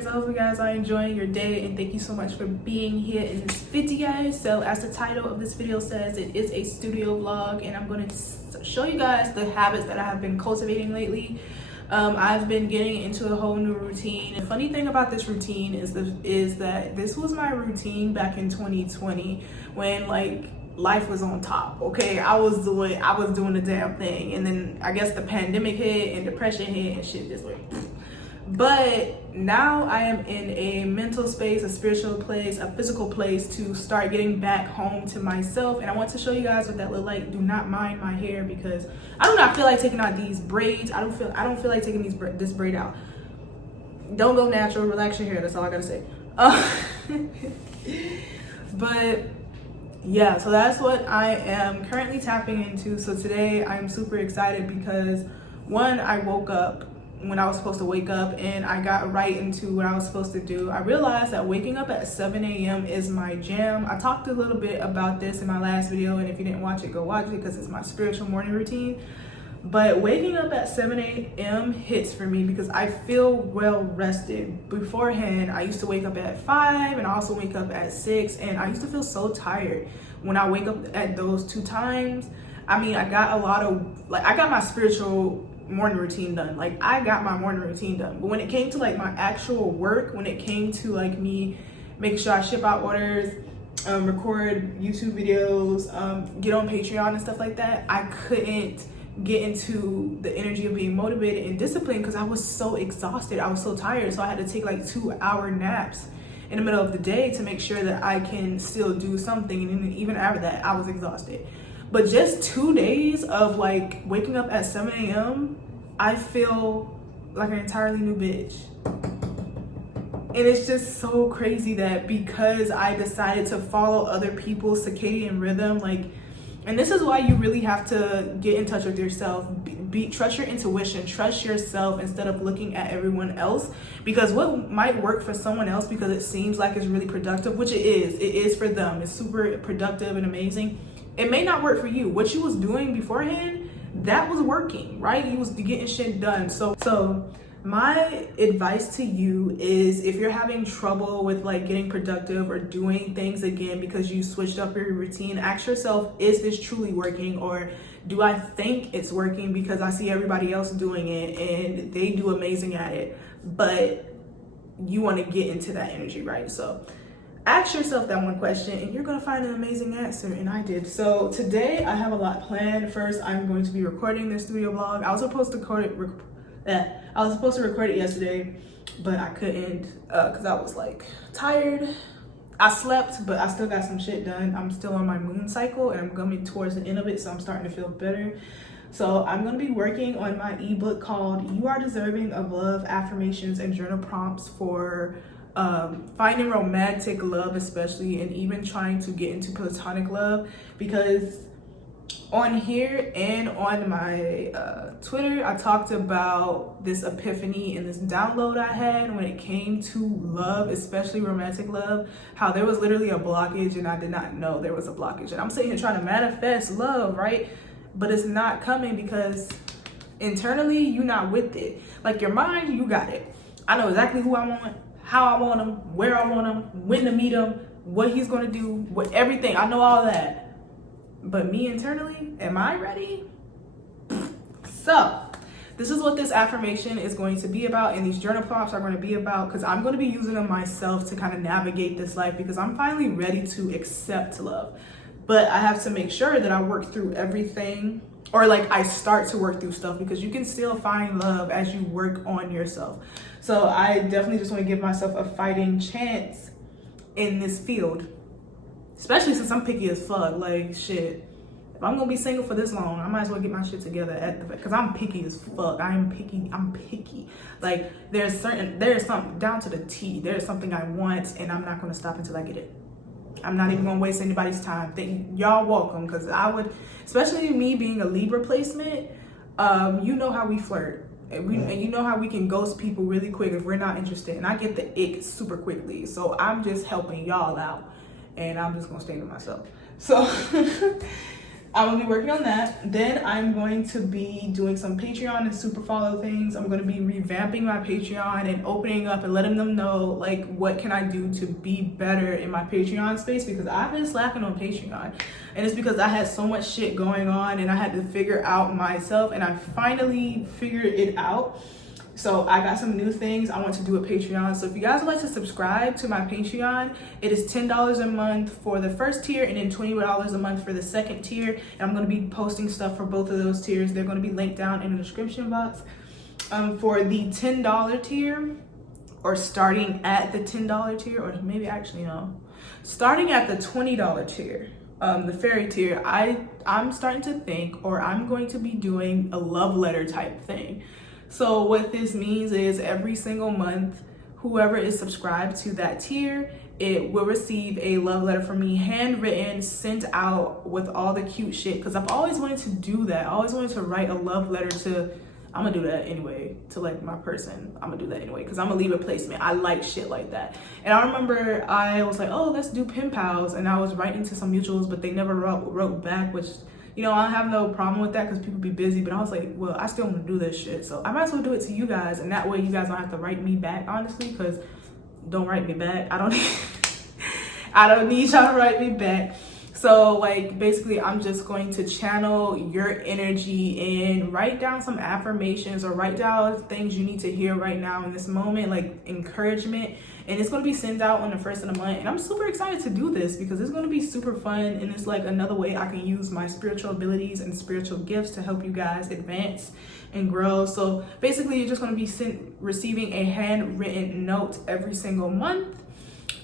viewers. I hope you guys are enjoying your day, and thank you so much for being here in this video, guys. So as the title of this video says, it is a studio vlog, and I'm going to show you guys the habits that I have been cultivating lately. I've been getting into a whole new routine. The funny thing about this routine is that this was my routine back in 2020 when life was on top. Okay, I was doing the damn thing, and then I guess the pandemic hit and depression hit and shit just went. But now I am in a mental space, a spiritual place, a physical place to start getting back home to myself. And I want to show you guys what that look like. Do not mind my hair because I do not feel like taking out these braids. I don't feel like taking this braid out. Don't go natural, relax your hair. That's all I gotta say. But yeah, so that's what I am currently tapping into. So today I'm super excited because one, I woke up when I was supposed to wake up and I got right into what I was supposed to do. I realized that waking up at 7 a.m. is my jam. I talked a little bit about this in my last video, and if you didn't watch it, go watch it because it's my spiritual morning routine. But waking up at 7 a.m. hits for me because I feel well rested. Beforehand, I used to wake up at 5 and I also wake up at 6, and I used to feel so tired when I wake up at those two times. I mean, I got my spiritual morning routine done. I got my morning routine done. But when it came to my actual work, when it came to me making sure I ship out orders, record YouTube videos, get on Patreon and stuff like that, I couldn't get into the energy of being motivated and disciplined because I was so exhausted. I was so tired. So I had to take 2-hour naps in the middle of the day to make sure that I can still do something. And then even after that, I was exhausted. But just 2 days of waking up at 7 a.m., I feel like an entirely new bitch. And it's just so crazy that because I decided to follow other people's circadian rhythm, and this is why you really have to get in touch with yourself. Trust your intuition, trust yourself instead of looking at everyone else. Because what might work for someone else because it seems like it's really productive, which it is for them. It's super productive and amazing. It may not work for you. What you was doing beforehand, that was working, right? You was getting shit done. So my advice to you is, if you're having trouble with getting productive or doing things again because you switched up your routine, ask yourself, is this truly working, or do I think it's working because I see everybody else doing it and they do amazing at it, but you want to get into that energy, right? So ask yourself that one question and you're gonna find an amazing answer, and I did. So today I have a lot planned. First, I'm going to be recording this studio vlog. I was supposed to record it yesterday, but I couldn't because I was tired. I slept, but I still got some shit done. I'm still on my moon cycle and I'm gonna be towards the end of it, so I'm starting to feel better. So I'm gonna be working on my ebook called You Are Deserving of Love, Affirmations and Journal Prompts for finding romantic love, especially, and even trying to get into platonic love. Because on here and on my Twitter, I talked about this epiphany and this download I had when it came to love, especially romantic love, how there was literally a blockage and I did not know there was a blockage. And I'm sitting here trying to manifest love, right? But it's not coming because internally you're not with it. Your mind, you got it. I know exactly who I want, how I want him, where I want him, when to meet him, what he's gonna do, everything. I know all that. But me internally, am I ready? So this is what this affirmation is going to be about, and these journal prompts are going to be about, because I'm going to be using them myself to kind of navigate this life, because I'm finally ready to accept love. But I have to make sure that I work through everything, or I start to work through stuff, because you can still find love as you work on yourself. So I definitely just want to give myself a fighting chance in this field. Especially since I'm picky as fuck. Shit, if I'm gonna be single for this long, I might as well get my shit together because I'm picky as fuck. I'm picky. There's something down to the T. There's something I want, and I'm not gonna stop until I get it. I'm not even gonna waste anybody's time. Y'all welcome, because I would, especially me being a Libra placement, you know how we flirt. And you know how we can ghost people really quick if we're not interested. And I get the ick super quickly. So I'm just helping y'all out. And I'm just gonna stay to myself. So I will be working on that. Then I'm going to be doing some Patreon and super follow things. I'm going to be revamping my Patreon and opening up and letting them know like what can I do to be better in my Patreon space, because I've been slacking on Patreon, and it's because I had so much shit going on and I had to figure out myself, and I finally figured it out. So I got some new things. I want to do a Patreon. So if you guys would like to subscribe to my Patreon, it is $10 a month for the first tier and then $20 a month for the second tier. And I'm going to be posting stuff for both of those tiers. They're going to be linked down in the description box. For the $10 tier, or starting at the $10 tier, or maybe actually no, starting at the $20 tier, the fairy tier, I'm starting to think, or I'm going to be doing a love letter type thing. So what this means is every single month, whoever is subscribed to that tier, it will receive a love letter from me, handwritten, sent out with all the cute shit. Because I've always wanted to do that. I always wanted to write a love letter to, I'm gonna do that anyway, to like my person. I'm gonna do that anyway, because I'm gonna leave a placement. I like shit like that. And I remember I was like, oh, let's do pen pals. And I was writing to some mutuals, but they never wrote back, which, you know, I have no problem with that because people be busy, but I was like, well, I still want to do this shit. So I might as well do it to you guys. And that way you guys don't have to write me back, honestly, because don't write me back. I don't need y'all to write me back. So like, basically I'm just going to channel your energy and write down some affirmations, or write down things you need to hear right now in this moment, like encouragement. And it's going to be sent out on the first of the month. And I'm super excited to do this because it's going to be super fun. And it's like another way I can use my spiritual abilities and spiritual gifts to help you guys advance and grow. So basically you're just going to be receiving a handwritten note every single month.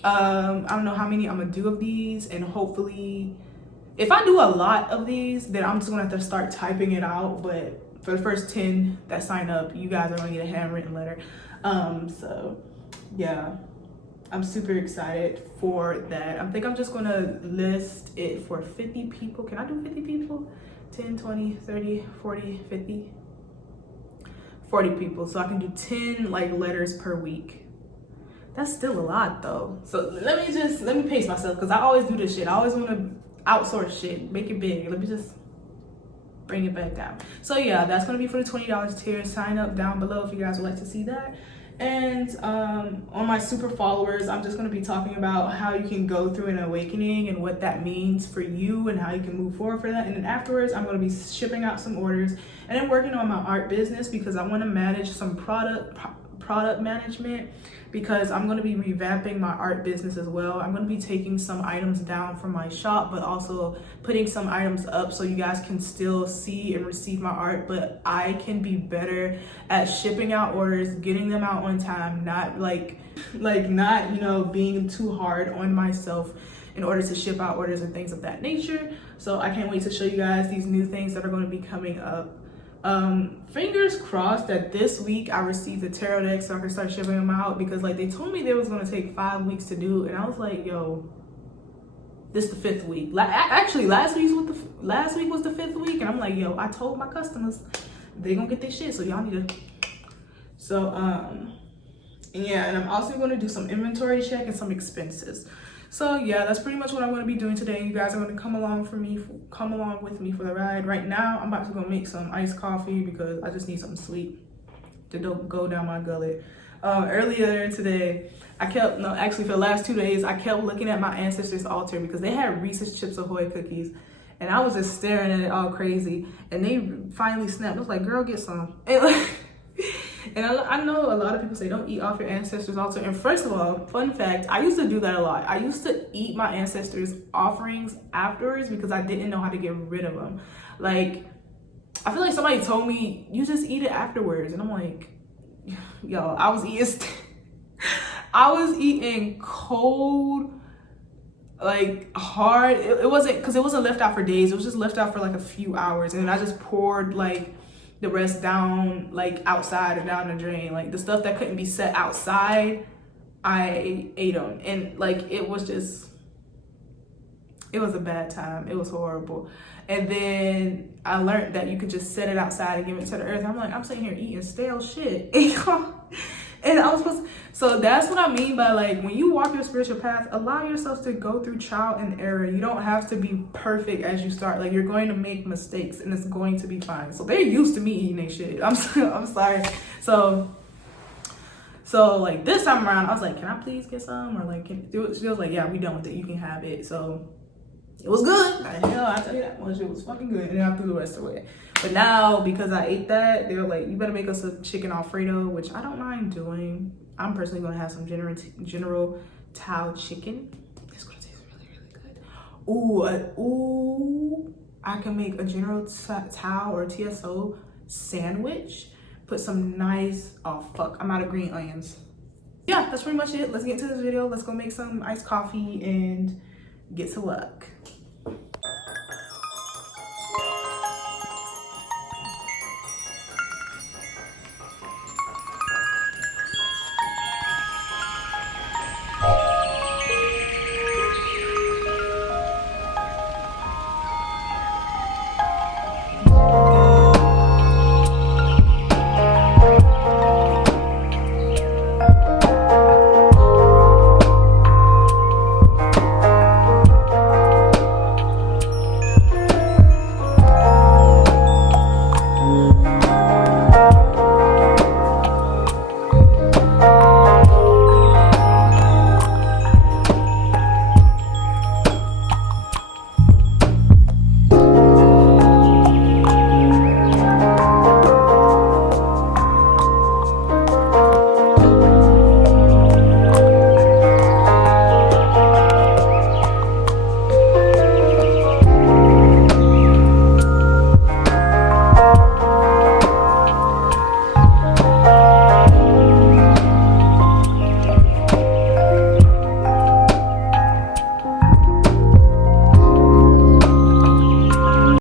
I don't know how many I'm gonna do of these, and hopefully if I do a lot of these, then I'm just gonna have to start typing it out. But for the first 10 that sign up, you guys are gonna get a handwritten letter. So yeah, I'm super excited for that. I think I'm just gonna list it for 50 people. Can I do 50 people? 10, 20, 30, 40, 50, 40 people. So I can do 10 like letters per week. That's still a lot though. So let me pace myself, because I always do this shit. I always want to outsource shit, make it big. Let me just bring it back down. So yeah, that's gonna be for the $20 tier. Sign up down below if you guys would like to see that. And on my super followers, I'm just going to be talking about how you can go through an awakening and what that means for you and how you can move forward for that. And then afterwards, I'm going to be shipping out some orders and then working on my art business, because I want to manage some product management, because I'm going to be revamping my art business as well. I'm going to be taking some items down from my shop, but also putting some items up so you guys can still see and receive my art, but I can be better at shipping out orders, getting them out on time, not not, you know, being too hard on myself in order to ship out orders and things of that nature. So I can't wait to show you guys these new things that are going to be coming up. Fingers crossed that this week I received the tarot deck so I can start shipping them out, because like they told me they was going to take 5 weeks to do, and I was like, yo, this is the 5th week. Actually last week was the 5th week, and I'm like, yo, I told my customers they gonna get this shit, so y'all need to. So yeah, and I'm also going to do some inventory check and some expenses. So yeah, that's pretty much what I'm going to be doing today. You guys are going to come along with me for the ride. Right now, I'm about to go make some iced coffee because I just need something sweet to go down my gullet. Earlier today, for the last 2 days, I kept looking at my ancestors' altar because they had Reese's Chips Ahoy cookies. And I was just staring at it all crazy. And they finally snapped. I was like, girl, get some. And I know a lot of people say don't eat off your ancestors' altar. And first of all, fun fact, I used to do that a lot. I used to eat my ancestors' offerings afterwards because I didn't know how to get rid of them. Like, I feel like somebody told me, you just eat it afterwards. And I'm like, yo, I was eating cold, like hard. It wasn't, because it wasn't left out for days. It was just left out for like a few hours. And then I just poured like the rest down, like outside or down the drain. Like the stuff that couldn't be set outside, I ate them. And like, it was a bad time. It was horrible. And then I learned that you could just set it outside and give it to the earth. I'm like, I'm sitting here eating stale shit. And I was supposed to, so that's what I mean by like, when you walk your spiritual path, allow yourself to go through trial and error. You don't have to be perfect as you start. Like, you're going to make mistakes and it's going to be fine. So they're used to me eating their shit. I'm sorry. So like this time around, I was like, can I please get some? Or like, she was like, yeah, we done with it. You can have it. So it was good. Hell, I tell you that much. It was fucking good. And then I threw the rest away. But now, because I ate that, they were like, you better make us a chicken Alfredo, which I don't mind doing. I'm personally going to have some General Tao chicken. It's going to taste really, really good. Ooh, I can make a General Tao or TSO sandwich. Put some nice, oh fuck, I'm out of green onions. Yeah, that's pretty much it. Let's get into this video. Let's go make some iced coffee and get to work.